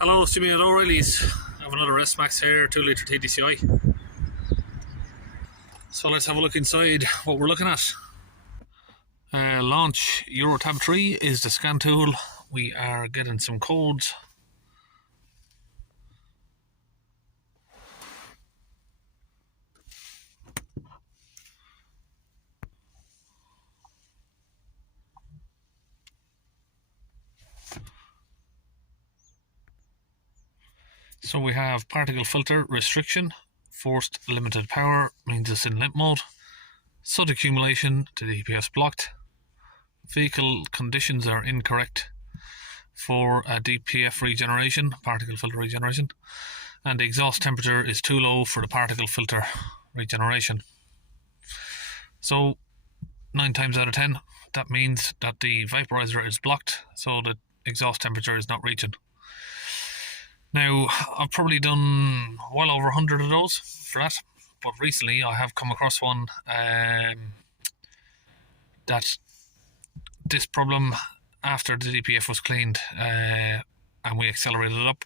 Hello, it's Jimmy at O'Reilly's. I have another S-Max here, 2 litre Tdci. So let's have a look inside what we're looking at. Launch Euro Tab 3 is the scan tool. We are getting some codes. So we have particle filter restriction, forced limited power, means it's in limp mode. Sud accumulation, the DPF's blocked. Vehicle conditions are incorrect for a DPF regeneration, particle filter regeneration. And the exhaust temperature is too low for the particle filter regeneration. So 9 times out of 10, that means that the vaporizer is blocked, so the exhaust temperature is not reaching. Now, I've probably done well over 100 of those for that, but recently I have come across one that this problem, after the DPF was cleaned and we accelerated it up,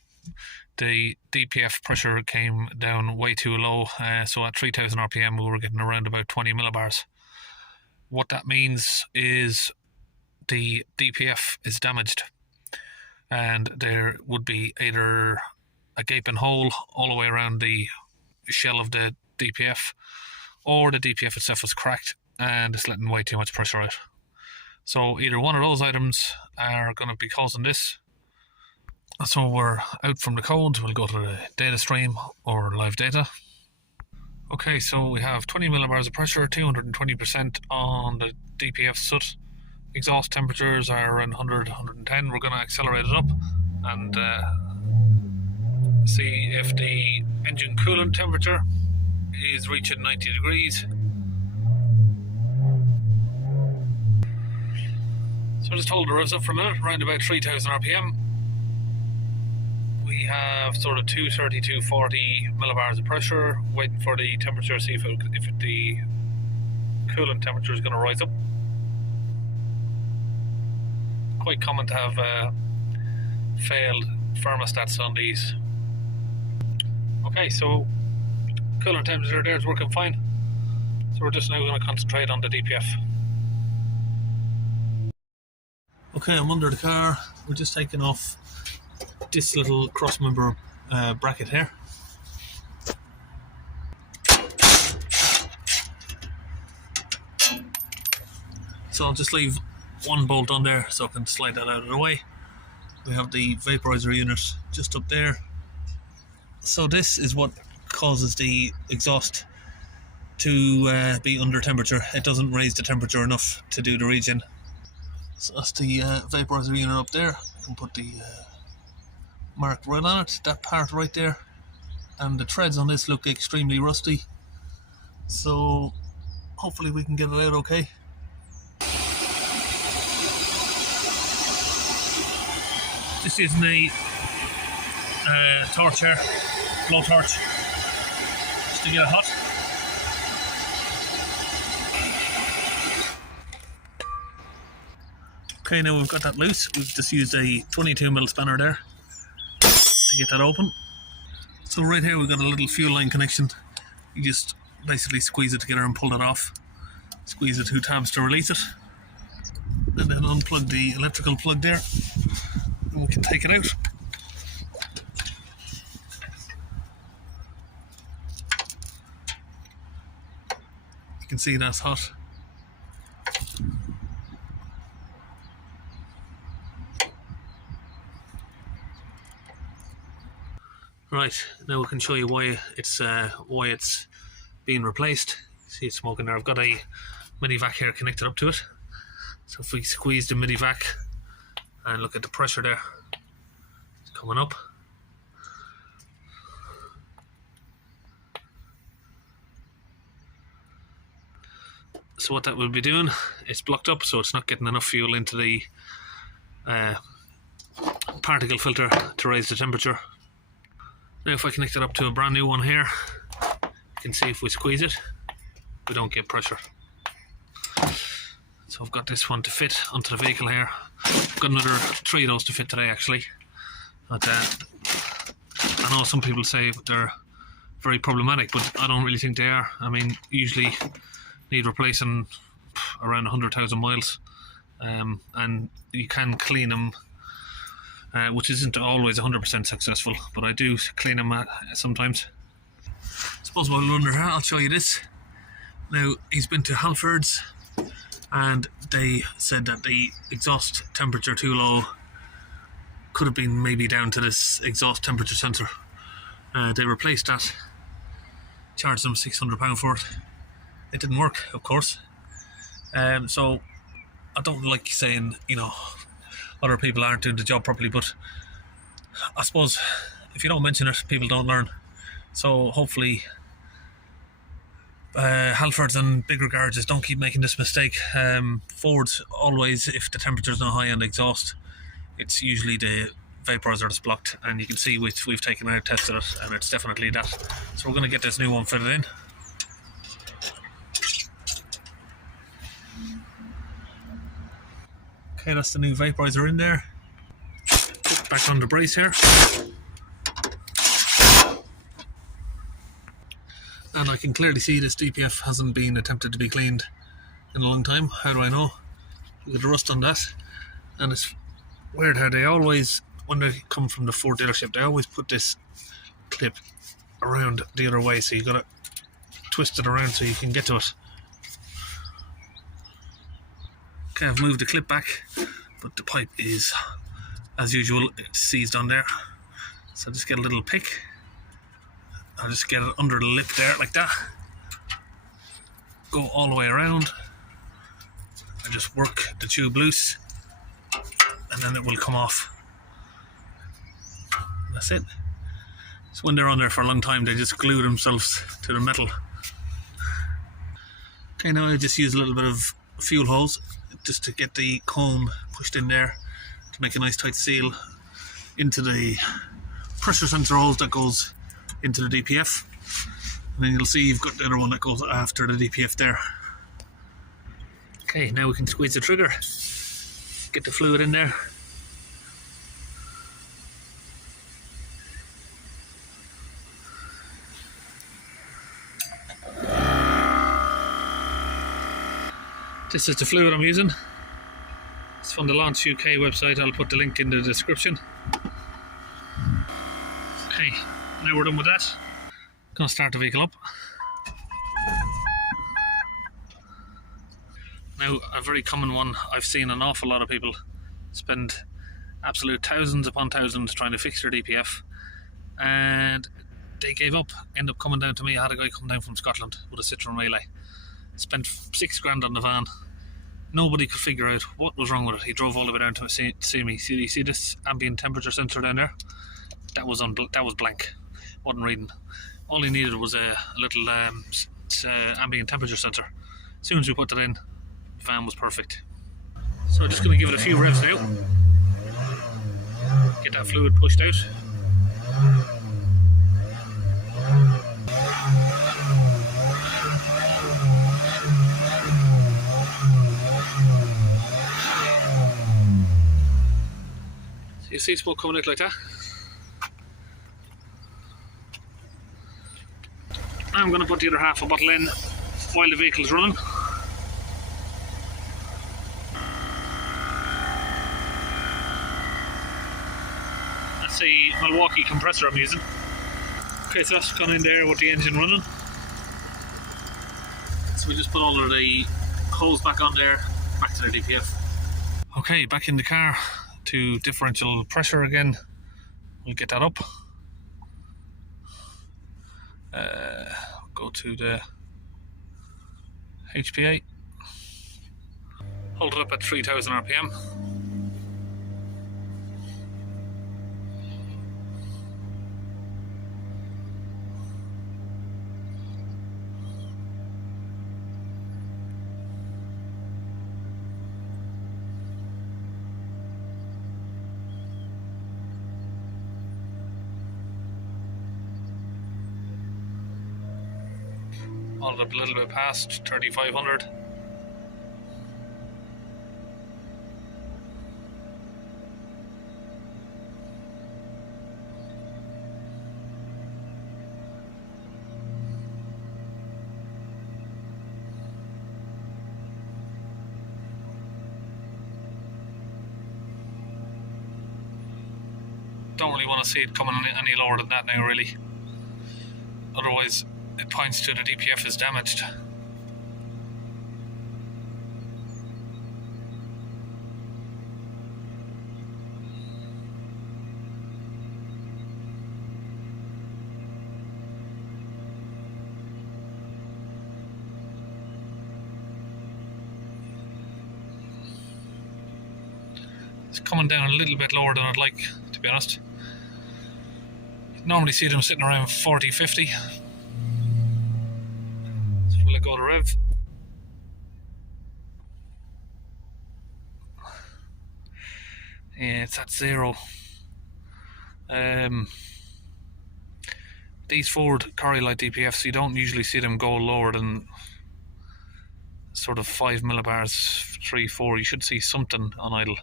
the DPF pressure came down way too low, so at 3000 RPM we were getting around about 20 millibars. What that means is the DPF is damaged, and there would be either a gaping hole all the way around the shell of the DPF, or the DPF itself was cracked and it's letting way too much pressure out. So either one of those items are going to be causing this. So we're out from the code, we'll go to the data stream or live data. Okay, so we have 20 millibars of pressure, 220% on the DPF soot. Exhaust temperatures are around 100, 110. We're going to accelerate it up and see if the engine coolant temperature is reaching 90 degrees. So just hold the revs up for a minute, around about 3000 RPM. We have sort of 230, 240 millibars of pressure, waiting for the temperature, see if the coolant temperature is going to rise up. Quite common to have failed thermostats on these. Okay, so coolant temperature there is working fine. So we're just now going to concentrate on the DPF. Okay, I'm under the car. We're just taking off this little cross member bracket here. So I'll just leave one bolt on there so I can slide that out of the way. We have the vaporizer unit just up there. So this is what causes the exhaust to be under temperature. It doesn't raise the temperature enough to do the regen. So that's the vaporizer unit up there. I can put the mark right on it, that part right there. And the threads on this look extremely rusty. So hopefully we can get it out okay. This is a torch here, blow torch, just to get it hot. Okay, now we've got that loose. We've just used a 22mm spanner there to get that open. So right here we've got a little fuel line connection. You just basically squeeze it together and pull it off. Squeeze the 2 tabs to release it. And then unplug the electrical plug there. And we can take it out. You can see that's hot. Right, now we can show you why it's being replaced. See it's smoking there. I've got a mini vac here connected up to it. So if we squeeze the mini vac and look at the pressure there, it's coming up. So what that will be doing, it's blocked up, so it's not getting enough fuel into the particle filter to raise the temperature. Now if I connect it up to a brand new one here, you can see if we squeeze it, we don't get pressure. So I've got this one to fit onto the vehicle here. I've got another 3 of those to fit today actually. But I know some people say they're very problematic, but I don't really think they are. I mean, usually need replacing around 100,000 miles, and you can clean them, which isn't always 100% successful, but I do clean them sometimes. I suppose while we're under here, I'll show you this. Now, he's been to Halford's, and they said that the exhaust temperature too low. Could have been maybe down to this exhaust temperature sensor. They replaced that, charged them £600 for it. It didn't work, of course. So I don't like saying, you know, other people aren't doing the job properly, but I suppose if you don't mention it, people don't learn. So hopefully Halfords and bigger garages don't keep making this mistake. Fords always, if the temperature's not high on the exhaust, it's usually the vaporizer that's blocked, and you can see we've taken out, tested it, and it's definitely that. So we're going to get this new one fitted in. Okay, that's the new vaporizer in there. Back on the brace here. And I can clearly see this DPF hasn't been attempted to be cleaned in a long time. How do I know? Look at the rust on that. And it's weird how they always, when they come from the Ford dealership, they always put this clip around the other way, so you gotta twist it around so you can get to it. Okay, I've moved the clip back, but the pipe is, as usual, it's seized on there. So just get a little pick. I'll just get it under the lip there, like that. Go all the way around. I just work the tube loose, and then it will come off. That's it. So when they're on there for a long time, they just glue themselves to the metal. Okay, now I just use a little bit of fuel hose just to get the comb pushed in there to make a nice tight seal into the pressure sensor hose that goes into the DPF. And then you'll see you've got the other one that goes after the DPF there. Okay, now we can squeeze the trigger, get the fluid in there. This is the fluid I'm using. It's from the Launch UK website. I'll put the link in the description. Okay, now we're done with that. Gonna start the vehicle up. Now, a very common one, I've seen an awful lot of people spend absolute thousands upon thousands trying to fix their DPF, and they gave up, end up coming down to me. I had a guy come down from Scotland with a Citroen Relay, spent £6,000 on the van. Nobody could figure out what was wrong with it. He drove all the way down to see me. You see this ambient temperature sensor down there? That was blank, wasn't reading. All he needed was a little ambient temperature sensor. As soon as we put it in, the van was perfect. So I'm just going to give it a few revs now. Get that fluid pushed out. So you see smoke coming out like that. I'm going to put the other half a bottle in while the vehicle is running. That's the Milwaukee compressor I'm using. Okay, so that's gone in there with the engine running. So we just put all of the hose back on there, back to the DPF. Okay, back in the car to differential pressure again. We'll get that up. Go to the HPA. Hold it up at 3000 RPM. Hold it up a little bit past 3500. don't really want to see it coming any lower than that now, really. Otherwise, it points to the DPF is damaged. It's coming down a little bit lower than I'd like, to be honest. Normally see them sitting around 40, 50. So we'll let go to rev. Yeah, it's at 0. These Ford Corrie Light DPFs, you don't usually see them go lower than sort of 5 millibars, 3, 4. You should see something on idle.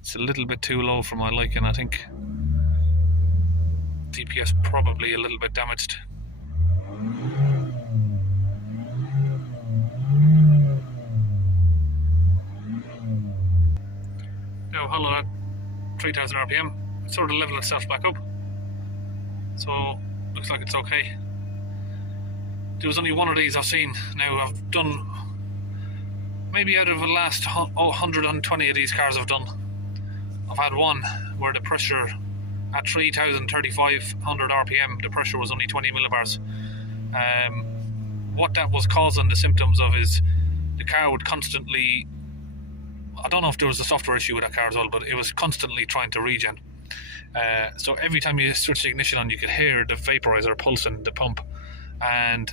It's a little bit too low for my liking, I think. DPF's probably a little bit damaged. Now hollow at 3000 RPM, it sort of leveled itself back up. So, looks like it's okay. There was only one of these I've seen. Now I've done, maybe out of the last 120 of these cars I've done, I've had one where the pressure at 3,500 RPM, the pressure was only 20 millibars. What that was causing the symptoms of is the car would constantly, I don't know if there was a software issue with that car as well, but it was constantly trying to regen. So every time you switch the ignition on, you could hear the vaporizer pulsing the pump, and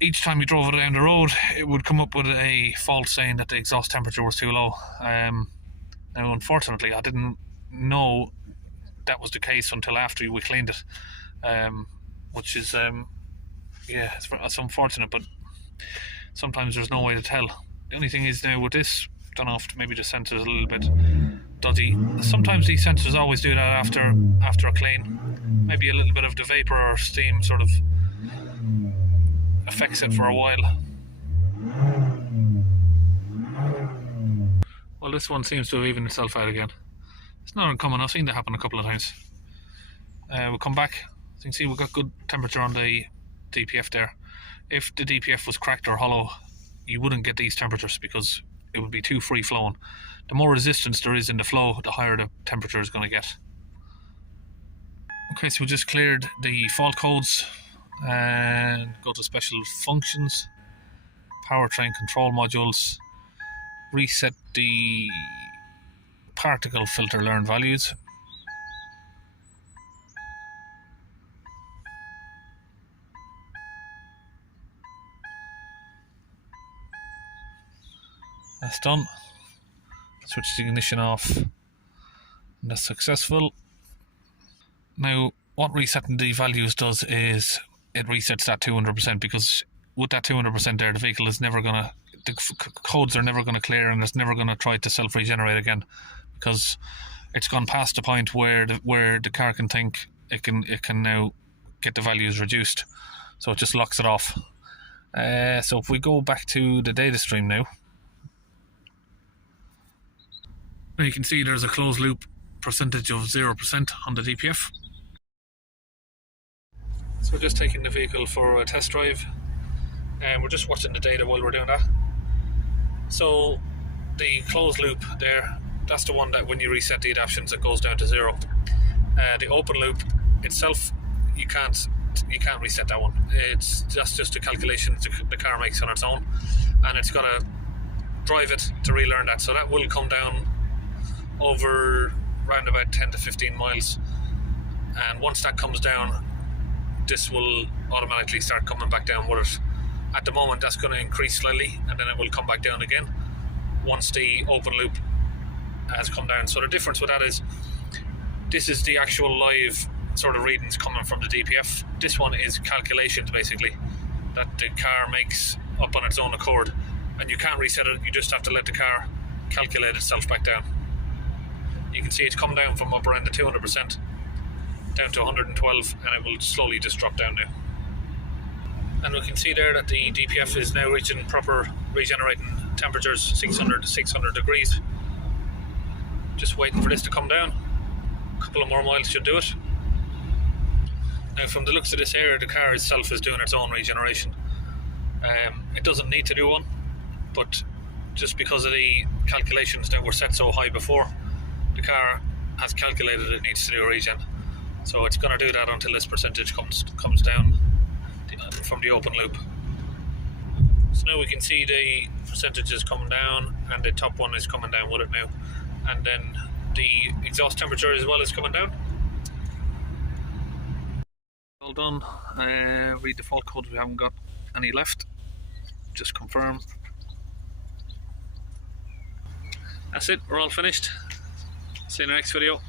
each time you drove it down the road, it would come up with a fault saying that the exhaust temperature was too low. Now, unfortunately, I didn't know that was the case until after we cleaned it, which is, yeah, it's unfortunate, but sometimes there's no way to tell. The only thing is now with this, don't know if maybe the sensor's a little bit dodgy. Sometimes these sensors always do that after a clean. Maybe a little bit of the vapor or steam sort of affects it for a while. Well, this one seems to have evened itself out again. It's not uncommon, I've seen that happen a couple of times. We'll come back. As you can see, we've got good temperature on the DPF there. If the DPF was cracked or hollow, you wouldn't get these temperatures because it would be too free flowing. The more resistance there is in the flow, the higher the temperature is going to get. Okay, so we just cleared the fault codes and go to special functions, powertrain control modules, reset the particle filter learned values. That's done. Switch the ignition off, and that's successful. Now, what resetting the values does is it resets that 200%, because with that 200% there, the vehicle is never gonna, the codes are never gonna clear, and it's never gonna try to self-regenerate again, because it's gone past the point where the car can think it can now get the values reduced, so it just locks it off. So if we go back to the data stream now you can see there's a closed loop percentage of 0% on the DPF. So we're just taking the vehicle for a test drive, and we're just watching the data while we're doing that. So the closed loop there, that's the one that when you reset the adaptions it goes down to 0. The open loop itself, you can't reset that one. That's just a calculation the car makes on its own, and it's got to drive it to relearn that. So that will come down over around about 10 to 15 miles, and once that comes down, this will automatically start coming back down with it. At the moment that's going to increase slightly, and then it will come back down again once the open loop has come down. So the difference with that is, this is the actual live sort of readings coming from the DPF. This one is calculations basically that the car makes up on its own accord, and you can't reset it, you just have to let the car calculate itself back down. You can see it's come down from up around the 200% down to 112, and it will slowly just drop down now. And we can see there that the DPF is now reaching proper regenerating temperatures, 600 to 600 degrees. Just waiting for this to come down. A couple of more miles should do it. Now from the looks of this area, the car itself is doing its own regeneration. It doesn't need to do one, but just because of the calculations that were set so high before, the car has calculated it needs to do a regen. So it's going to do that until this percentage comes down from the open loop. So now we can see the percentages coming down, and the top one is coming down with it now, and then the exhaust temperature as well is coming down. Well done. Read the fault code if we haven't got any left. Just confirm. That's it, we're all finished. See you in the next video.